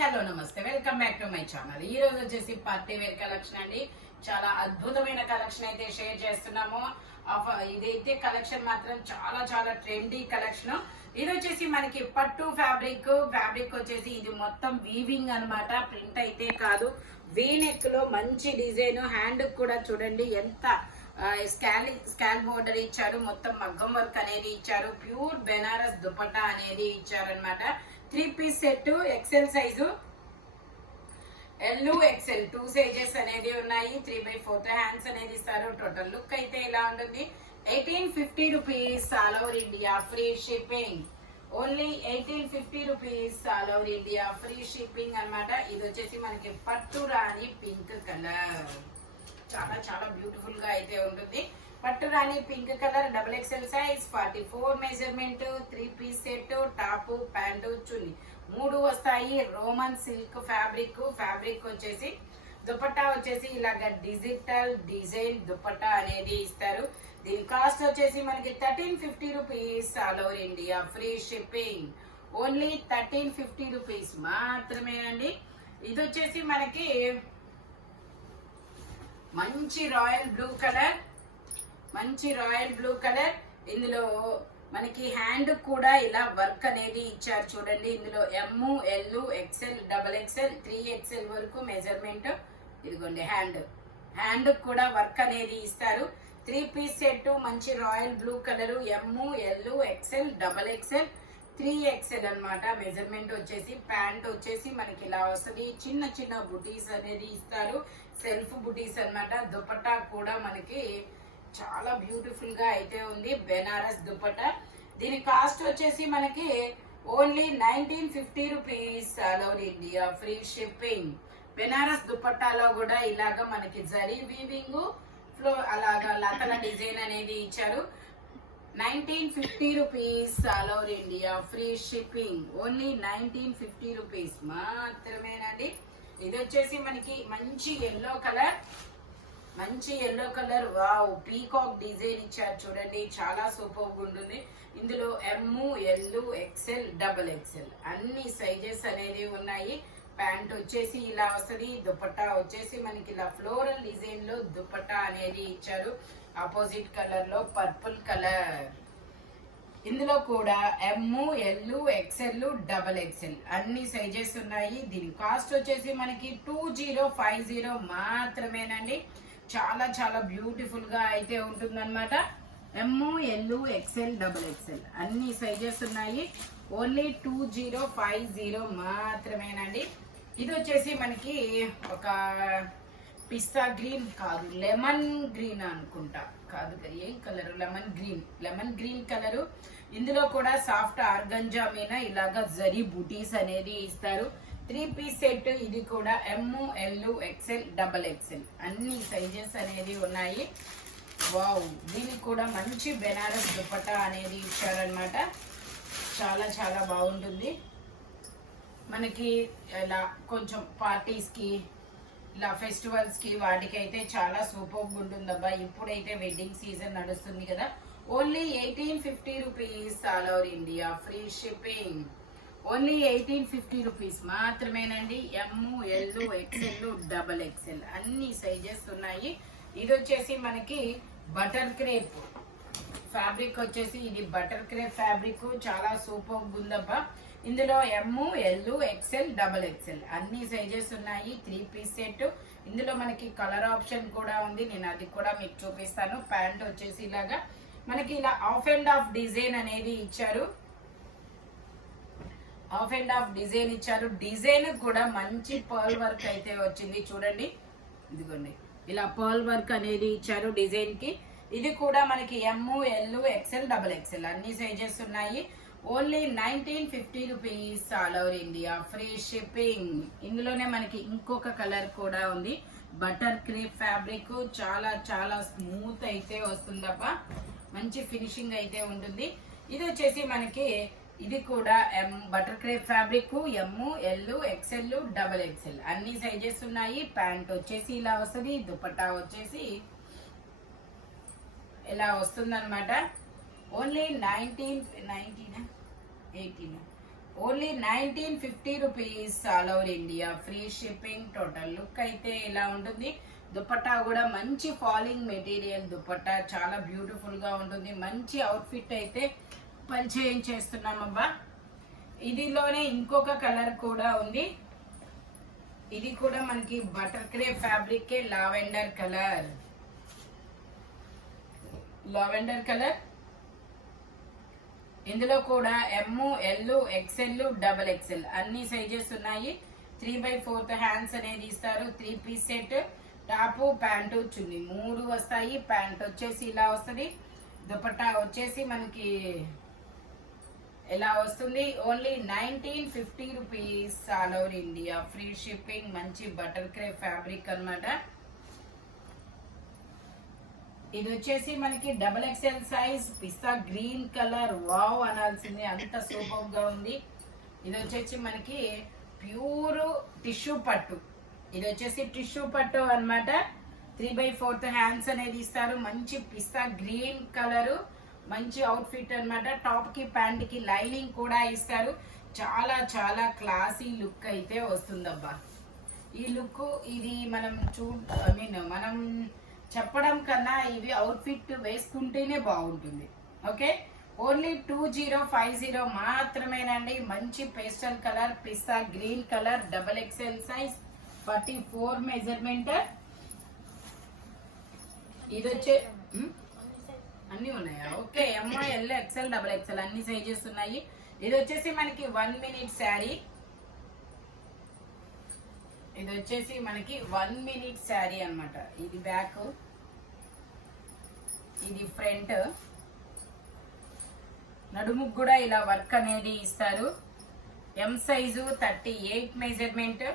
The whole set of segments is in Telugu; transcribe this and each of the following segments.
హలో నమస్తే, welcome back to my channel. ఈ రోజు వచ్చేసి పార్టీ వేర్ కలెక్షన్ అండి. చాలా అద్భుతమైన కలెక్షన్ అయితే షేర్ చేస్తున్నాము. ఇదైతే కలెక్షన్ మాత్రం చాలా చాలా ట్రెండీ కలెక్షన్. ఇది వచ్చేసి మనకి పట్టు ఫ్యాబ్రిక్ వచ్చేసి ఇది మొత్తం వీవింగ్ అన్నమాట. ప్రింట్ అయితే కాదు, వీ నెక్ లో మంచి డిజైన్. హ్యాండ్ కూడా చూడండి ఎంత స్కాల్ బోర్డర్ ఇచ్చారు. మొత్తం మగ్గం వర్క్ అనేది ఇచ్చారు. ప్యూర్ బెనారస్ దుపట్టా అనేది ఇచ్చారు అనమాట. 3 piece set XL size, L XL 2 sizes అనేది ఉన్నాయి. 3/4 హ్యాండ్స్ అనేది ఇస్తారు. టోటల్ లుక్ అయితే ఇలా ఉంటుంది. 1850 rupees all over India, free shipping. Only 1850 rupees all over India, free shipping అనమాట. ఇది వచ్చేసి మనకి పట్టు రాణి పింక్ కలర్. చాలా చాలా బ్యూటిఫుల్ గా అయితే ఉంటుంది. పట్టు రాణి pink colour, XXL size, 44 measurement, 3 piece set, top pant chunni 3 వస్తాయి. రోమన్ సిల్క్ ఫ్యాబ్రిక్ వచ్చేసి దుపట్టా వచ్చేసి ఇలాగ డిజిటల్ డిజైన్ దుపట్టా అనేది ఇస్తారు. దీని కాస్ట్ వచ్చేసి మనకి 1350 rupees all over India, free shipping. Only 1350 rupees మాత్రమేనండి. ఇది వచ్చేసి మనకి మంచి రాయల్ బ్లూ కలర్. ఇందులో మనకి హ్యాండ్ కూడా ఇలా వర్క్ అనేది ఇచ్చారు చూడండి. ఇందులో M, L, XL, XXL, 3XL వరకు మెజర్మెంట్. ఇదిగోండి హ్యాండ్ కూడా వర్క్ అనేది ఇస్తారు. 3 పీస్ సెట్ మంచి royal blue colour, M, L, XL, XXL, 3XL అన్నమాట. మెజర్మెంట్ వచ్చేసి ప్యాంట్ వచ్చేసి మనకి ఇలా వస్తుంది. చిన్న చిన్న బుటీస్ అనేది ఇస్తారు, సెల్ఫ్ బుటీస్ అన్నమాట. దుపట్టా కూడా మనకి చాలా బ్యూటిఫుల్ గా అయితే ఉంది, బెనారస్ దుపట్టా. దీని కాస్ట్ వచ్చేసి మనకి only 1950 rupees all over India, free shipping. Banaras దుపట్టాలో కూడా ఇలాగా మనకి జరీ వీవింగ్ ఫ్లో అలాగా లతల డిజైన్ అనేది ఇచ్చారు. 1950 rupees all over India, free shipping. Only 1950 rupees మాత్రమేనండి. ఇది వచ్చేసి మనకి మంచి yellow colour, wow, peacock design ఇచ్చారు చూడండి. చాలా సూపర్ ఉంటుంది. ఇందులో M, L, XL, XXL అన్ని సైజెస్ అనేది ఉన్నాయి. ప్యాంట్ వచ్చేసి ఇలా వస్తుంది. దుపట్టా వచ్చేసి మనకి ఇలా ఫ్లోరల్ డిజైన్ లో దుపట్టా అనేది ఇచ్చారు. ఆపోజిట్ కలర్ లో పర్పుల్ కలర్. ఇందులో కూడా M, L, XL, XXL అన్ని సైజెస్ ఉన్నాయి. దీని కాస్ట్ వచ్చేసి మనకి 2050 మాత్రమేనండి. చాలా చాలా బ్యూటిఫుల్ గా అయితే ఉంటుంది అనమాట. M, L, XL, XXL అన్ని సైజెస్ ఉన్నాయి. ఓన్లీ 2050 మాత్రమేనండి. ఇది వచ్చేసి మనకి ఒక పిస్తా గ్రీన్ కాదు, లెమన్ గ్రీన్ అనుకుంటా, కాదు ఏం కలర్, లెమన్ గ్రీన్ కలరు. ఇందులో కూడా సాఫ్ట్ ఆర్గంజా మీద ఇలాగా జరీ బూటీస్ అనేది ఇస్తారు. 3 పీస్ సెట్. ఇది కూడా M, L, XL, XXL అన్ని సైజెస్ అనేది ఉన్నాయి. వావ్, దీనికి కూడా మంచి బెనారస్ దుపట్టా అనేది ఇచ్చారనమాట. చాలా చాలా బాగుంటుంది. మనకి ఇలా కొంచెం పార్టీస్ కి, ఇలా ఫెస్టివల్స్ కి, వాటికి అయితే చాలా సూపర్ ఉంటుందబ్బా. ఇప్పుడైతే వెడ్డింగ్ సీజన్ నడుస్తుంది కదా. Only 1850 rupees all over India, free shipping. Only 1850 rupees మాత్రమేనండి. M, L, XL, XXL అన్ని సైజెస్ ఉన్నాయి. ఇది వచ్చేసి మనకి బటర్ క్రేప్ ఫ్యాబ్రిక్ వచ్చేసి ఇది బటర్ క్రేప్ ఫ్యాబ్రిక్ చాలా సూపర్ ఉందబ్బా. ఇందులో M, L, XL, XXL అన్ని సైజెస్ ఉన్నాయి. 3 పీస్ సెట్. ఇందులో మనకి కలర్ ఆప్షన్ కూడా ఉంది, నేను అది కూడా మీకు చూపిస్తాను. ప్యాంట్ వచ్చేసి ఇలాగా మనకి ఇలా ఆఫ్ అండ్ ఆఫ్ డిజైన్ అనేది ఇచ్చారు. డిజైన్ కూడా మంచి పర్ల్ వర్క్ అయితే వచ్చింది చూడండి. ఇదిగోండి ఇలా పర్ల్ వర్క్ అనేది ఇచ్చారు డిజైన్ కి. ఇది కూడా మనకి M, L, XL, XXL అన్ని సైజెస్ ఉన్నాయి. Only 1950 rupees all over India, free shipping. ఇందులోనే మనకి ఇంకొక కలర్ కూడా ఉంది, బటర్ క్రేప్ ఫ్యాబ్రిక్. చాలా చాలా స్మూత్ అయితే వస్తుందప్ప, మంచి ఫినిషింగ్ అయితే ఉంటుంది. ఇది వచ్చేసి మనకి ఇది కూడా butter crepe fabric, M, L, XL, XXL అన్ని సైజెస్ ఉన్నాయి. ప్యాంట్ వచ్చేసి ఇలా వస్తుంది. దుపట్టా వచ్చేసి ఇలా వస్తుంది అనమాట. Only 18 only 1950 rupees all over India, free shipping. Total look అయితే ఇలా ఉంటుంది. దుపట్టా కూడా మంచి ఫాలింగ్ మెటీరియల్ దుపట్టా, చాలా బ్యూటిఫుల్ గా ఉంటుంది. మంచి అవుట్ఫిట్ అయితే పరిచయం చేస్తున్నామబ్బా. ఇదిలోనే ఇంకొక కలర్ కూడా ఉంది. ఇది కూడా మనకి బటర్ క్రేప్ ఫ్యాబ్రిక్ కే లావెండర్ కలర్. లావెండర్ కలర్ ఇందులో కూడా ఎమ్, ఎల్, ఎక్స్ఎల్, డబల్ ఎక్స్ఎల్ అన్ని సైజెస్ ఉన్నాయి. 3/4 హ్యాండ్స్ అనేది ఇస్తారు. 3 piece set, top, pant, chunni 3 వస్తాయి. ప్యాంట్ వచ్చేసి ఇలా వస్తుంది. దుపట్టా వచ్చేసి మనకి ఎలా వస్తుంది, only 1950 rupees all over India, free shipping. మంచి బటర్ క్రేప్ ఫ్యాబ్రిక్ అన్నమాట. ఇది వచ్చేసి మనకి డబల్ ఎక్స్ఎల్ సైజ్, పిస్తా గ్రీన్ కలర్. వావ్ అనాల్సింది, అంత సూపర్ గా ఉంది. ఇది వచ్చేసి మనకి ప్యూర్ టిష్యూ పట్టు. ఇది వచ్చేసి టిష్యూ పట్టు అన్నమాట. 3/4 హ్యాండ్స్ అనేది ఇస్తారు. మంచి పిస్తా గ్రీన్ కలర్, మంచి అవుట్ ఫిట్ అనమాట. టాప్ కి ప్యాంట్ కి లైనింగ్ కూడా ఇస్తారు. చాలా చాలా క్లాసీ లుక్ అయితే వస్తుందబ్బా. ఈ లుక్ ఇది మనం మనం చెప్పడం కన్నా ఇవి అవుట్ ఫిట్ వేసుకుంటేనే బాగుంటుంది. ఓకే, ఓన్లీ 2050 మాత్రమేనండి. మంచి pastel colour, pista green colour, double XL size, 44 measurement. ఇది వచ్చే అన్ని ఉన్నాయా? Okay, M, L, XL, double XL అన్ని సైజెస్ ఉన్నాయి. ఇది వచ్చేసి మనకి 1 మినిట్ శారీ. ఇది వచ్చేసి మనకి 1 మినిట్ శారీ అన్నమాట. ఇది బ్యాక్, ఇది ఫ్రంట్. నడుముకు కూడా ఇలా వర్క్ అనేది ఇస్తారు. ఎం సైజు 38 మెజర్మెంట్.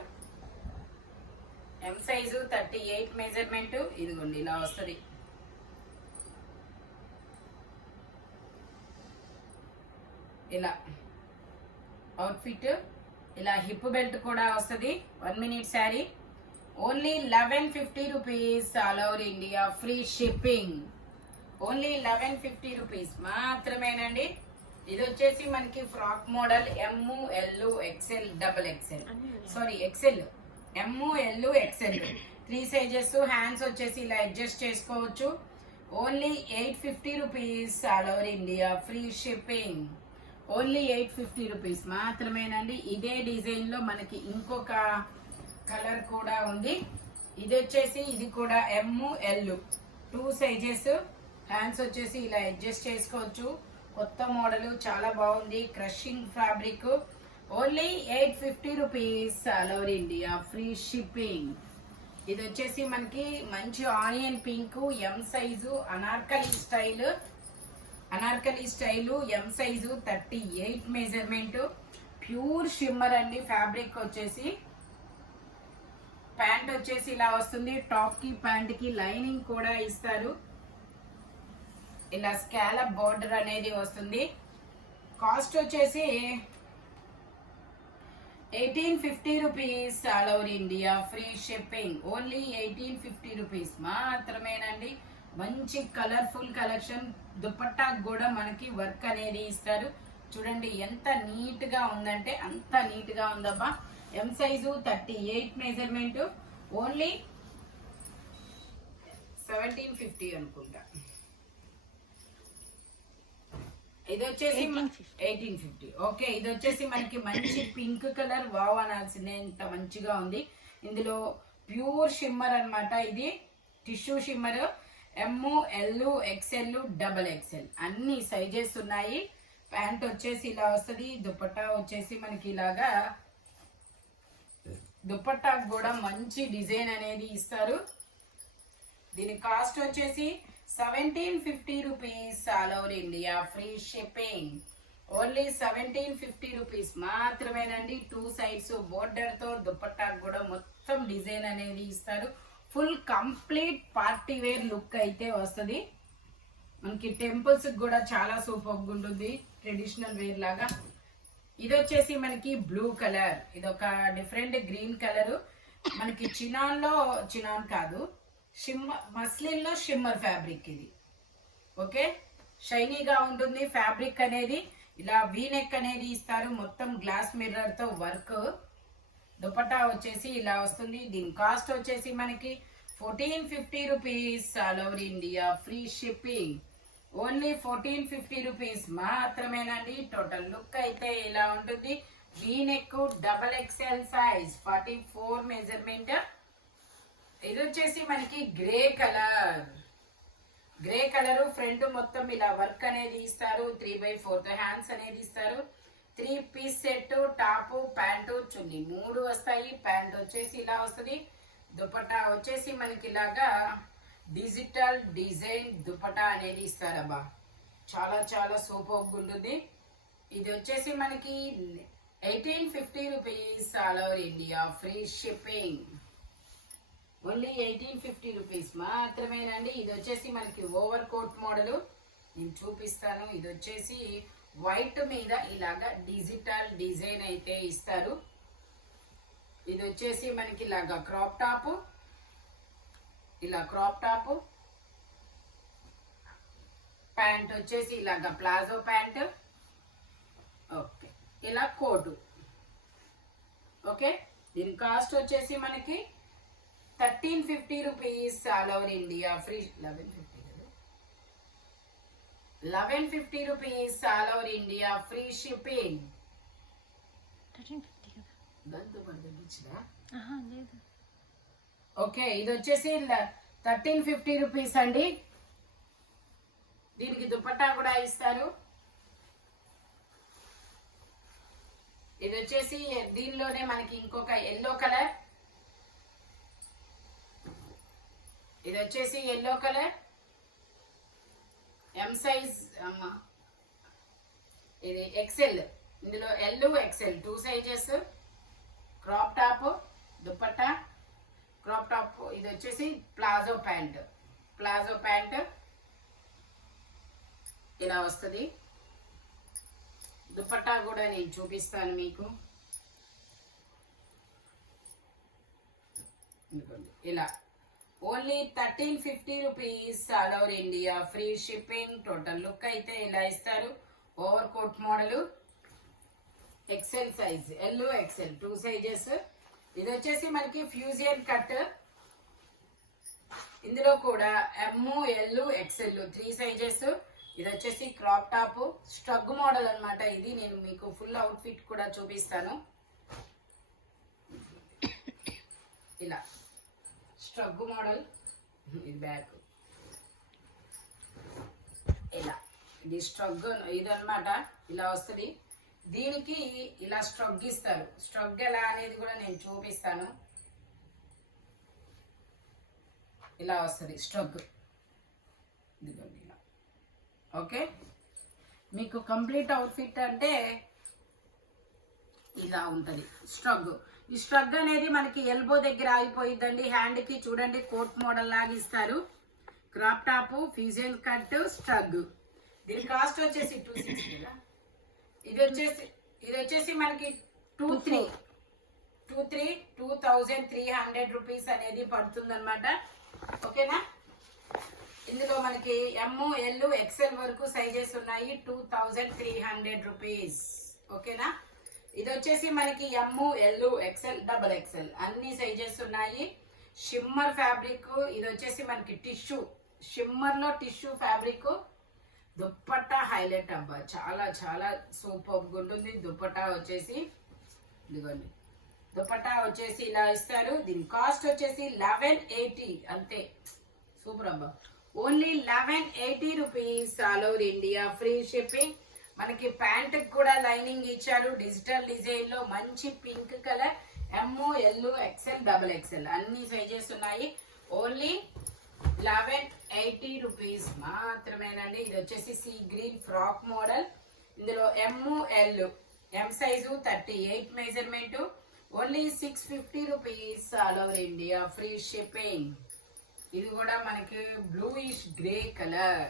ఎం సైజు 38 మెజర్మెంట్. ఇదిగోండి ఇలా వస్తుంది. ఇలా అవుట్ఫిట్, ఇలా హిప్ బెల్ట్ కూడా వస్తుంది. 1 minute sari, only 1150 rupees all over India, free shipping. Only 1150 rupees మాత్రమేనండి. ఇది వచ్చేసి మనకి frock model. M, L, XL, double XL, sorry XL, M, L, XL 3 sizes. Hands వచ్చేసి ఇలా అడ్జస్ట్ చేసుకోవచ్చు. Only 850 rupees all over India, free shipping. Only 850 rupees మాత్రమేనండి. ఇదే డిజైన్ లో మనకి ఇంకొక కలర్ కూడా ఉంది. ఇది వచ్చేసి ఇది కూడా ఎమ్, ఎల్ 2 సైజెస్. హ్యాండ్స్ వచ్చేసి ఇలా అడ్జస్ట్ చేసుకోవచ్చు. కొత్త మోడల్, చాలా బాగుంది. Crushing fabric. Only 850 rupees all over India, free shipping. ఇది వచ్చేసి మనకి మంచి onion pink, M size, Anarkali style. Anarkali style, ఎం సైజు 38 మెజర్మెంట్. ప్యూర్ షిమ్మర్ అండి ఫ్యాబ్రిక్ వచ్చేసి. ప్యాంట్ వచ్చేసి ఇలా వస్తుంది. టాప్ కి ప్యాంట్ కి లైనింగ్ కూడా ఇస్తారు. ఇలా స్కాలప్ బోర్డర్ అనేది వస్తుంది. కాస్ట్ వచ్చేసి 1850 rupees all over India, free shipping. Only 1850 rupees మాత్రమేనండి. మంచి కలర్ఫుల్ కలెక్షన్. దుపట్టా కూడా మనకి వర్క్ అనేది ఇస్తారు. చూడండి ఎంత నీట్ గా ఉందంటే అంత నీట్ గా ఉందబ్బా. M size 38 measurement. ఓన్లీ 1750 అనుకుంటా. ఇది వచ్చేసి 1850. ఓకే, ఇది వచ్చేసి మనకి మంచి పింక్ కలర్. వావ్ అనాల్సిందే, ఇంత మంచిగా ఉంది. ఇందులో ప్యూర్ షిమ్మర్ అన్నమాట. ఇది టిష్యూ షిమ్మర్. ఎమ్, ఎల్, ఎక్స్ఎల్, డబల్ ఎక్స్ఎల్ అన్ని సైజెస్ ఉన్నాయి. ప్యాంట్ వచ్చేసి ఇలా వస్తుంది. దుపట్టా వచ్చేసి మనకి ఇలాగా, దుపట్టా కూడా మంచి డిజైన్ అనేది ఇస్తారు. దీని కాస్ట్ వచ్చేసి 1750 rupees all over India, free shipping. Only 1750 rupees మాత్రమేనండి. 2 సైడ్స్ బోర్డర్ తో దుపట్టా కూడా మొత్తం డిజైన్ అనేది ఇస్తారు. Full complete party wear look అయితే వస్తుంది. మనకి టెంపుల్స్ కూడా చాలా సూపర్ ఉంటుంది, ట్రెడిషనల్ వేర్ లాగా. ఇది వచ్చేసి మనకి బ్లూ కలర్. ఇది ఒక డిఫరెంట్ గ్రీన్ కలర్. మనకి చినాన్ కాదు, మస్లిన్ లో షిమ్మర్ ఫ్యాబ్రిక్ ఇది. ఓకే, షైనీగా ఉంటుంది ఫ్యాబ్రిక్ అనేది. ఇలా వీ నెక్ అనేది ఇస్తారు, మొత్తం గ్లాస్ మిర్రర్ తో వర్క్. దుపట్టా వచ్చేసి ఇలా వస్తుంది. దీని కాస్ట్ వచ్చేసి మనకి 1450 rupees. All over India free shipping. Only 1450 rupees మాత్రమేనండి. టోటల్ లుక్ అయితే ఇలా ఉంటుంది. V neck double XL size 44 measurement. ఇది వచ్చేసి మనకి grey colour. Grey colour front మొత్తం ఇలా వర్క్ అనేది ఇస్తారు. 3/4 హ్యాండ్స్ అనేది ఇస్తారు. 3 piece set, top, pant, chunni 3 వస్తాయి. ప్యాంట్ వచ్చేసి ఇలా వస్తుంది. దుపట్టా వచ్చేసి మనకి ఇలాగా డిజిటల్ డిజైన్ దుపట్టా అనేది ఇస్తారబ్బా. చాలా చాలా సూపర్గా ఉంటుంది. ఇది వచ్చేసి మనకి 1850 rupees. All over India free shipping. Only 1850 rupees మాత్రమేనండి. ఇది వచ్చేసి మనకి ఓవర్ కోట్ మోడల్ నేను చూపిస్తాను. ఇది వచ్చేసి వైట్ మీద ఇలాగా డిజిటల్ డిజైన్ అయితే ఇస్తారు. ఇది వచ్చేసి మనకి ఇలాగా క్రాప్ టాప్, ఇలా క్రాప్ టాప్. ప్యాంట్ వచ్చేసి ఇలాగా ప్లాజో ప్యాంట్. ఓకే, ఇలా కోటు. ఓకే, దీని కాస్ట్ వచ్చేసి మనకి 1350 rupees. All over India free. 1150 rupees. All over India free shipping. Okay, ఇది వచ్చేసి 1350 రూపీస్ అండి. దీనికి దుపట్టా కూడా ఇస్తారు. ఇది వచ్చేసి దీనిలోనే మనకి ఇంకొక ఎల్లో కలర్. ఇది వచ్చేసి ఎల్లో కలర్, ఎం సైజ్ అమ్మా. ఇది ఎక్సెల్. ఇందులో L, XL 2 sizes. Crop top, dupatta, crop top. ఇది వచ్చేసి ప్లాజో ప్యాంట్. ప్లాజో ప్యాంట్ ఇలా వస్తుంది. దుపట్టా కూడా నేను చూపిస్తాను మీకు. ఇలా only 1350 rupees. All over India free shipping. Total look అయితే ఇలా ఇస్తారు. Over coat model, XL size, L, XL 2 sizes. ఇది వచ్చేసి మనకి ఫ్యూజియన్ కట్. ఇందులో కూడా ఎమ్, ఎల్, ఎక్సెల్ 3 సైజెస్. ఇది వచ్చేసి క్రాప్ టాప్, స్ట్రగ్ మోడల్ అన్నమాట. ఇది నేను మీకు ఫుల్ అవుట్ ఫిట్ కూడా చూపిస్తాను. ఇలా స్ట్రగ్ మోడల్. ఇది బ్యాక్. ఇలా ఇది స్ట్రగ్ ఇదన్నమాట. ఇలా వస్తుంది. దీనికి ఇలా స్ట్రగ్ ఇస్తారు. స్ట్రగ్ ఎలా అనేది కూడా నేను చూపిస్తాను. ఇలా వస్తుంది స్ట్రగ్. ఇదిగోండి ఇలా. ఓకే, మీకు కంప్లీట్ అవుట్ఫిట్ అంటే ఇలా ఉంటుంది స్ట్రగ్. ఈ స్ట్రగ్ అనేది మనకి ఎల్బో దగ్గర ఆగిపోయిద్దండి. హ్యాండ్ కి చూడండి కోట్ మోడల్ లాగా ఇస్తారు. Crop top, fusion cut, స్ట్రగ్. దీని కాస్ట్ వచ్చేసి 260. ఇది వచ్చేసి మనకి 2300 రూపీస్ అనేది పడుతుంది అనమాట. ఓకేనా. ఇందులో మనకి ఎమ్, ఎల్, ఎక్సెల్ వరకు సైజెస్ ఉన్నాయి. 2300 రూపీస్. ఓకేనా. ఇది వచ్చేసి మనకి ఎమ్, ఎల్, ఎక్సెల్, డబల్ ఎక్సెల్ అన్ని సైజెస్ ఉన్నాయి. Shimmer fabric. ఇది వచ్చేసి మనకి టిష్యూ, షిమ్మర్ లో టిష్యూ ఫ్యాబ్రిక్. దుప్పట్టా హైలైట్ అబ్బా, చాలా చాలా సూపర్ గా ఉంటుంది. దుప్పట్టా వచ్చేసి ఇదిగోండి. దుపట్టా వచ్చేసి ఇలా ఇస్తారు. దీని కాస్ట్ వచ్చేసి 1180 అంతే. సూపర్ అబ్బా. Only 1180 rupees. All over India free shipping. మనకి ప్యాంట్ కూడా లైనింగ్ ఇచ్చారు డిజిటల్ డిజైన్ లో. మంచి pink colour. M, L, XL, double XL అన్ని సైజెస్ ఉన్నాయి. ఓన్లీ 1180 రూపీస్ మాత్రమేనండి. ఇది వచ్చేసి సీ గ్రీన్ ఫ్రాక్ మోడల్. ఇందులో M, L, M size 38 measurement. Only 650 rupees. All over India free shipping. ఇది కూడా మనకి బ్లూయిష్ గ్రే కలర్.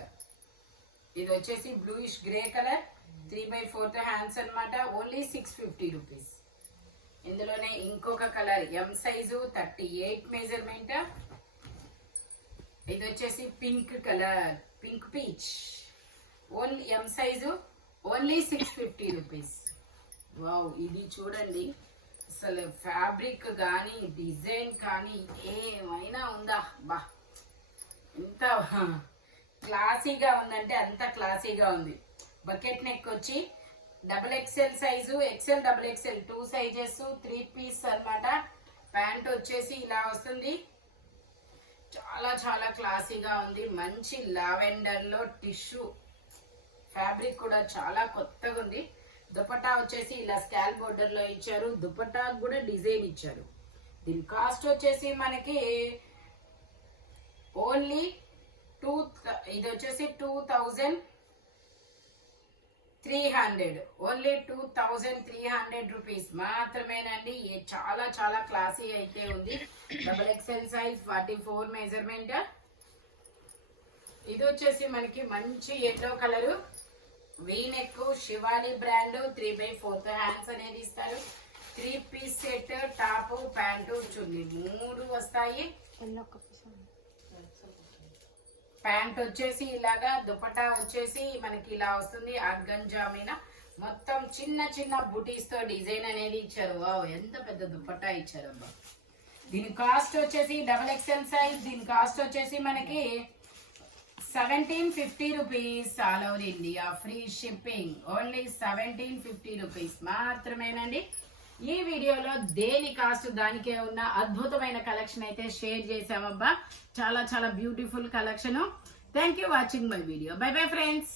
ఇది వచ్చేసి బ్లూయిష్ గ్రే కలర్. 3/4 హ్యాండ్స్ అన్నమాట. Only 650 rupees. ఇందులోనే ఇంకొక కలర్ ఎం సైజు 38 మెజర్మెంట్. ఇది వచ్చేసి pink colour, pink peach. Only M size only 650 rupees. Wow, ఇది చూడండి, అసలు ఫ్యాబ్రిక్ కానీ డిజైన్ కానీ ఏమైనా ఉందా, బా ఎంత క్లాసీగా ఉందంటే అంత క్లాసీగా ఉంది. బకెట్ నెక్ వచ్చి XXL size, XL XXL 2 sizes, 3 piece అన్నమాట. ప్యాంట్ వచ్చేసి ఇలా వస్తుంది. చాలా చాలా క్లాసీగా ఉంది. మంచి లావెండర్ లో టిష్యూ ఫ్యాబ్రిక్ కూడా చాలా కొత్తగా ఉంది. దుపట్టా వచ్చేసి ఇలా స్కాల్ బోర్డర్ లో ఇచ్చారు. దుపట్టా కూడా డిజైన్ ఇచ్చారు. దీని కాస్ట్ వచ్చేసి మనకి ఓన్లీ ఇది వచ్చేసి 2300, ఓన్లీ 2300 రూపీస్ మాత్రమేనండి. చాలా చాలా క్లాసీ అయితే ఉంది. XXL size, 44 measurement. ఇది వచ్చేసి మనకి మంచి yellow colour, V-neck, Shivali brand, 3/4 hands అనేది ఇస్తారు. 3 piece set, top, pant, chunni 3 వస్తాయి. ప్యాంట్ వచ్చేసి ఇలాగా, దుపట్టా వచ్చేసి మనకి ఇలా వస్తుంది. ఆర్గంజా మీద మొత్తం చిన్న చిన్న బుటీస్ తో డిజైన్ అనేది ఇచ్చారు. వావ్, ఎంత పెద్ద దుపట్టా ఇచ్చారు అబ్బా. దీని కాస్ట్ వచ్చేసి XXL సైజ్, దీని కాస్ట్ వచ్చేసి మనకి 1750 rupees. All over India free shipping. Only 1750 rupees మాత్రమేనండి. ఈ వీడియోలో దేని కాస్ట్ దానికే ఉన్న అద్భుతమైన కలెక్షన్ అయితే షేర్ చేసామబ్బా. చాలా చాలా beautiful collection. Thank you watching my video. By bye friends.